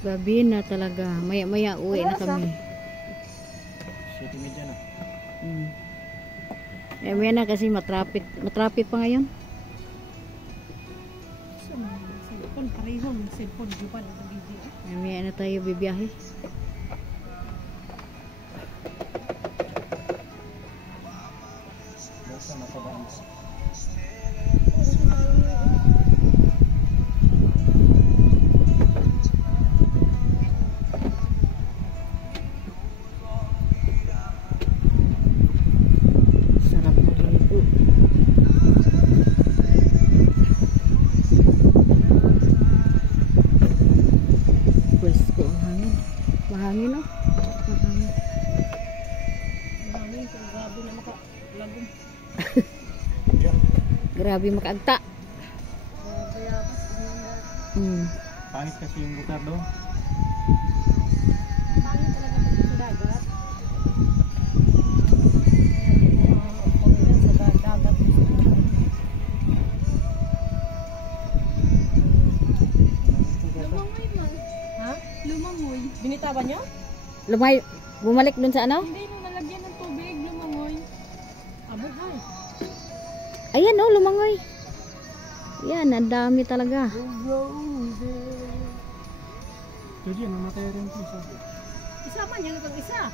Gabi na talaga. Maya-maya uwi na kami. 7:30 na. Maya-maya na kasi matraffic. Matraffic pa ngayon. Cellphone, parehong cellphone. Maya-maya na tayo bibiyahe. Basta nakadaan. Sarap maligo. Pwesko ang hangin. Mahangin oh. Mahangin. Mahangin, grabe na makalagong. Grabe makaagta. Pangit kasi yung lugar doon. Pangit talaga sa dagat. Sa dagat. Lumangoy man. Ha? Lumangoy. Binitawan niyo? Bumalik dun sa ano? Hindi, nung nalagyan ng tubig, lumangoy. Abuhay. Ayan oh, lumangoy. Yan, ang dami talaga. Jadi namatay rin siya. Isama niya nung isa.